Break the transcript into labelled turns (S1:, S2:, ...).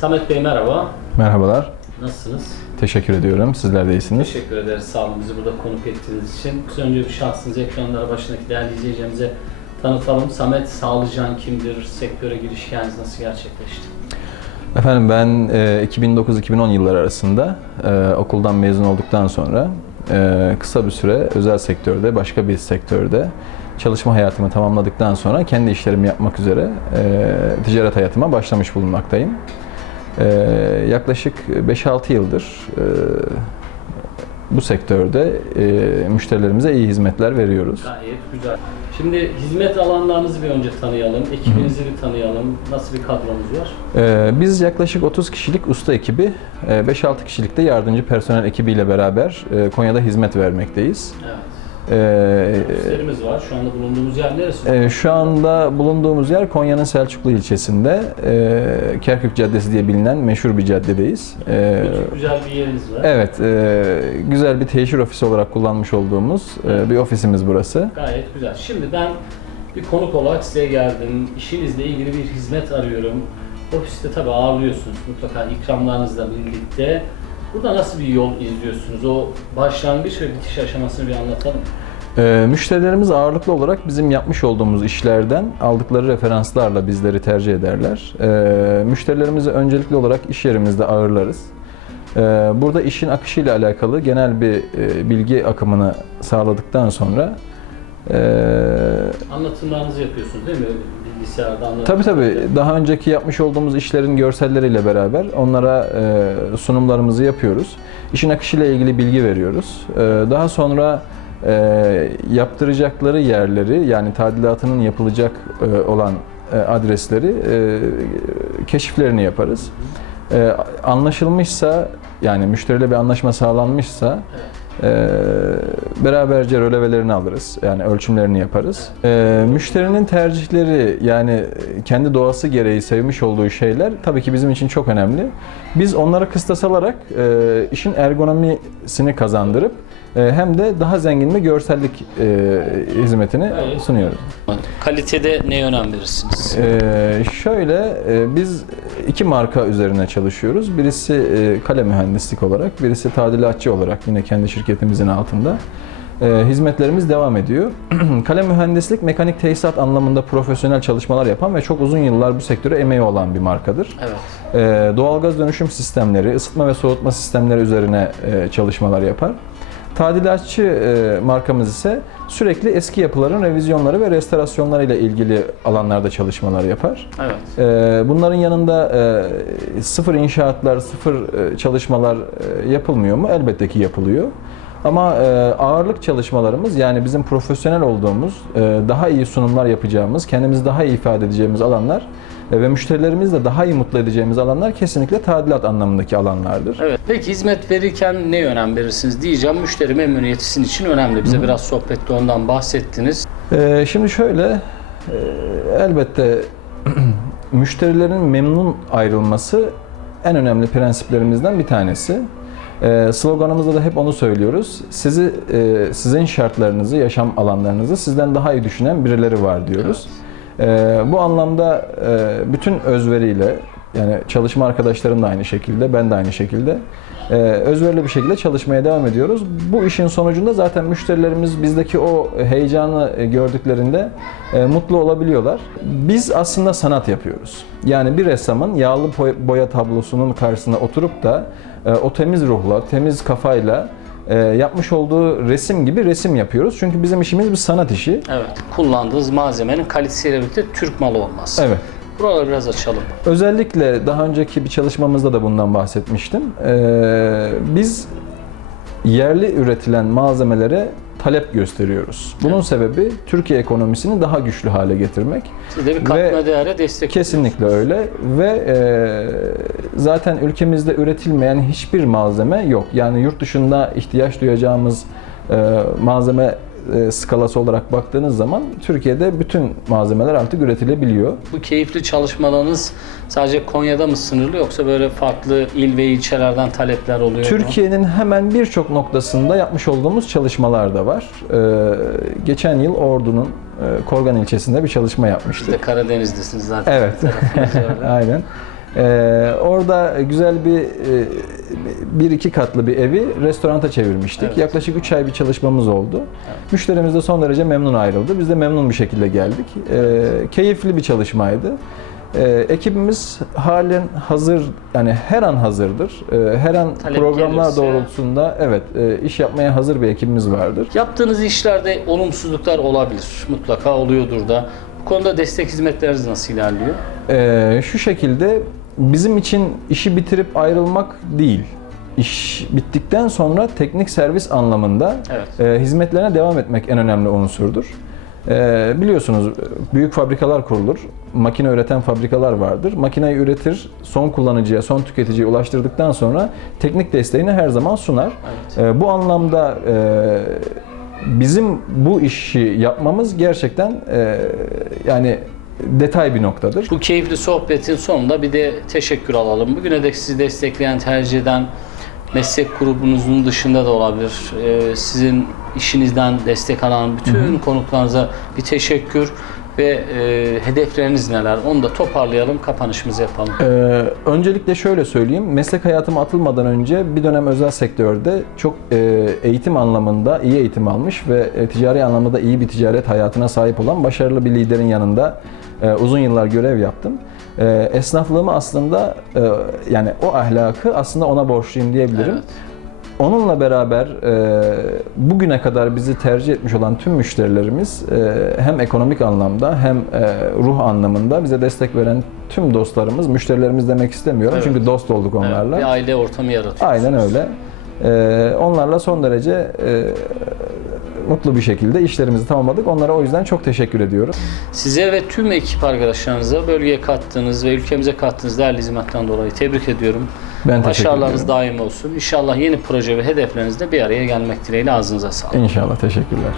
S1: Samet Bey merhaba.
S2: Merhabalar.
S1: Nasılsınız?
S2: Teşekkür ediyorum. Sizler de iyisiniz.
S1: Teşekkür ederiz sağ olun bizi burada konuk ettiğiniz için. Biz önce bir şahsınızı ekranlara başındaki değerli izleyicilerimize tanıtalım. Samet Sağlıcan kimdir? Sektöre giriş hikayeniz nasıl gerçekleşti?
S2: Efendim ben e, 2009-2010 yılları arasında e, okuldan mezun olduktan sonra e, kısa bir süre özel sektörde, başka bir sektörde çalışma hayatımı tamamladıktan sonra kendi işlerimi yapmak üzere e, ticaret hayatıma başlamış bulunmaktayım. E, yaklaşık 5-6 yıldır e, bu sektörde e, müşterilerimize iyi hizmetler veriyoruz.
S1: Gayet güzel. Şimdi hizmet alanlarınızı bir önce tanıyalım. Ekibinizi bir tanıyalım. Nasıl bir kadronuz var?
S2: Ee, Biz yaklaşık 30 kişilik usta ekibi, e, 5-6 kişilik de yardımcı personel ekibiyle beraber e, Konya'da hizmet vermekteyiz.
S1: Evet.
S2: Ee,
S1: Ofislerimiz var. Şu anda bulunduğumuz yer neresi?
S2: e, Şu anda bulunduğumuz yer Konya'nın Selçuklu ilçesinde e, Kerkük Caddesi diye bilinen meşhur bir caddedeyiz. E,
S1: Çok güzel bir yeriniz var.
S2: Evet, e, güzel bir teşhir ofisi olarak kullanmış olduğumuz e, bir ofisimiz burası.
S1: Gayet güzel. Şimdi ben bir konuk olarak size geldim. İşinizle ilgili bir hizmet arıyorum. Ofiste tabii ağırlıyorsunuz mutlaka ikramlarınızla birlikte. Burada nasıl bir yol izliyorsunuz? O başlangıç ve bitiş aşamasını bir anlatalım.
S2: Ee, müşterilerimiz ağırlıklı olarak bizim yapmış olduğumuz işlerden aldıkları referanslarla bizleri tercih ederler. Ee, müşterilerimizi öncelikli olarak iş yerimizde ağırlarız. Ee, burada işin akışıyla alakalı genel bir e, bilgi akımını sağladıktan sonra e,
S1: Anlatımlarınızı yapıyorsunuz değil mi? Bilgisayarda anlatım.
S2: Tabii tabii. Daha önceki yapmış olduğumuz işlerin görselleriyle beraber onlara e, sunumlarımızı yapıyoruz. İşin akışıyla ilgili bilgi veriyoruz. E, daha sonra e, yaptıracakları yerleri yani tadilatının yapılacak e, olan e, adresleri e, keşiflerini yaparız. E, anlaşılmışsa yani müşteriyle bir anlaşma sağlanmışsa e, beraberce rölevelerini alırız. Yani ölçümlerini yaparız. E, müşterinin tercihleri yani kendi doğası gereği sevmiş olduğu şeyler tabii ki bizim için çok önemli. Biz onlara kıstas alarak e, işin ergonomisini kazandırıp hem de daha zengin bir görsellik e, hizmetini sunuyoruz.
S1: Kalitede neye önem verirsiniz?
S2: Ee, şöyle, e, biz iki marka üzerine çalışıyoruz. Birisi e, kale mühendislik olarak, birisi tadilatçı olarak yine kendi şirketimizin altında. E, hizmetlerimiz devam ediyor. kale mühendislik, mekanik tesisat anlamında profesyonel çalışmalar yapan ve çok uzun yıllar bu sektöre emeği olan bir markadır.
S1: Evet.
S2: E, doğalgaz dönüşüm sistemleri, ısıtma ve soğutma sistemleri üzerine e, çalışmalar yapar. Tadilatçı e, markamız ise sürekli eski yapıların revizyonları ve restorasyonları ile ilgili alanlarda çalışmalar yapar.
S1: Evet.
S2: E, bunların yanında e, sıfır inşaatlar, sıfır e, çalışmalar e, yapılmıyor mu? Elbette ki yapılıyor. Ama e, ağırlık çalışmalarımız yani bizim profesyonel olduğumuz, e, daha iyi sunumlar yapacağımız, kendimizi daha iyi ifade edeceğimiz alanlar ve müşterilerimizi de daha iyi mutlu edeceğimiz alanlar kesinlikle tadilat anlamındaki alanlardır.
S1: Evet. Peki hizmet verirken neye önem verirsiniz diyeceğim. Müşteri memnuniyeti sizin için önemli. Bize biraz sohbette ondan bahsettiniz.
S2: Ee, şimdi şöyle, e, elbette müşterilerin memnun ayrılması en önemli prensiplerimizden bir tanesi. Ee, sloganımızda da hep onu söylüyoruz. Sizi, e, sizin şartlarınızı, yaşam alanlarınızı sizden daha iyi düşünen birileri var diyoruz. Ee, bu anlamda e, bütün özveriyle, yani çalışma arkadaşlarım da aynı şekilde, ben de aynı şekilde e, özverili bir şekilde çalışmaya devam ediyoruz. Bu işin sonucunda zaten müşterilerimiz bizdeki o heyecanı gördüklerinde e, mutlu olabiliyorlar. Biz aslında sanat yapıyoruz. Yani bir ressamın yağlı boy- boya tablosunun karşısına oturup da e, o temiz ruhla, temiz kafayla e, yapmış olduğu resim gibi resim yapıyoruz. Çünkü bizim işimiz bir sanat işi.
S1: Evet. Kullandığınız malzemenin kalitesiyle birlikte Türk malı olması.
S2: Evet.
S1: Buraları biraz açalım.
S2: Özellikle daha önceki bir çalışmamızda da bundan bahsetmiştim. Ee, biz yerli üretilen malzemelere talep gösteriyoruz. Bunun sebebi Türkiye ekonomisini daha güçlü hale getirmek.
S1: Siz de bir katma
S2: Ve
S1: değere destek
S2: Kesinlikle öyle ve e, zaten ülkemizde üretilmeyen hiçbir malzeme yok. Yani yurt dışında ihtiyaç duyacağımız e, malzeme skalası olarak baktığınız zaman Türkiye'de bütün malzemeler artık üretilebiliyor.
S1: Bu keyifli çalışmalarınız sadece Konya'da mı sınırlı yoksa böyle farklı il ve ilçelerden talepler oluyor mu?
S2: Türkiye'nin hemen birçok noktasında yapmış olduğumuz çalışmalar da var. Ee, geçen yıl Ordu'nun e, Korgan ilçesinde bir çalışma
S1: Siz
S2: yapmıştık.
S1: de Karadeniz'desiniz zaten.
S2: Evet, aynen. Ee, orada güzel bir e, bir iki katlı bir evi restoranta çevirmiştik.
S1: Evet.
S2: Yaklaşık 3 ay bir çalışmamız oldu. Müşterimiz de son derece memnun ayrıldı. Biz de memnun bir şekilde geldik. Ee, keyifli bir çalışmaydı. Ee, ekibimiz halen hazır, yani her an hazırdır. Ee, her an
S1: Talep
S2: programlar
S1: gelirse-
S2: doğrultusunda evet e, iş yapmaya hazır bir ekibimiz vardır.
S1: Yaptığınız işlerde olumsuzluklar olabilir. Mutlaka oluyordur da. Bu konuda destek hizmetleriniz nasıl ilerliyor?
S2: Ee, şu şekilde bizim için işi bitirip ayrılmak değil. İş bittikten sonra teknik servis anlamında
S1: Evet.
S2: e, hizmetlerine devam etmek en önemli unsurdur. E, biliyorsunuz büyük fabrikalar kurulur. Makine üreten fabrikalar vardır. Makineyi üretir, son kullanıcıya, son tüketiciye ulaştırdıktan sonra teknik desteğini her zaman sunar.
S1: Evet.
S2: E, bu anlamda e, bizim bu işi yapmamız gerçekten e, yani detay bir noktadır.
S1: Bu keyifli sohbetin sonunda bir de teşekkür alalım. Bugüne dek sizi destekleyen, tercih eden meslek grubunuzun dışında da olabilir. Ee, sizin işinizden destek alan bütün konuklarınıza bir teşekkür ve e, hedefleriniz neler? Onu da toparlayalım, kapanışımızı yapalım.
S2: Ee, öncelikle şöyle söyleyeyim. Meslek hayatıma atılmadan önce bir dönem özel sektörde çok e, eğitim anlamında iyi eğitim almış ve e, ticari anlamda da iyi bir ticaret hayatına sahip olan başarılı bir liderin yanında e, uzun yıllar görev yaptım. E, esnaflığımı aslında e, yani o ahlakı aslında ona borçluyum diyebilirim.
S1: Evet.
S2: Onunla beraber e, bugüne kadar bizi tercih etmiş olan tüm müşterilerimiz e, hem ekonomik anlamda hem e, ruh anlamında bize destek veren tüm dostlarımız, müşterilerimiz demek istemiyorum
S1: Evet.
S2: çünkü dost olduk
S1: Evet,
S2: onlarla.
S1: bir aile ortamı yaratıyorsunuz.
S2: Aynen öyle. E, onlarla son derece e, mutlu bir şekilde işlerimizi tamamladık. Onlara o yüzden çok teşekkür ediyorum.
S1: Size ve tüm ekip arkadaşlarınıza bölgeye kattığınız ve ülkemize kattığınız değerli hizmetten dolayı tebrik ediyorum.
S2: Ben teşekkür
S1: Başarılarınız daim olsun. İnşallah yeni proje ve hedeflerinizde bir araya gelmek dileğiyle ağzınıza sağlık.
S2: İnşallah teşekkürler.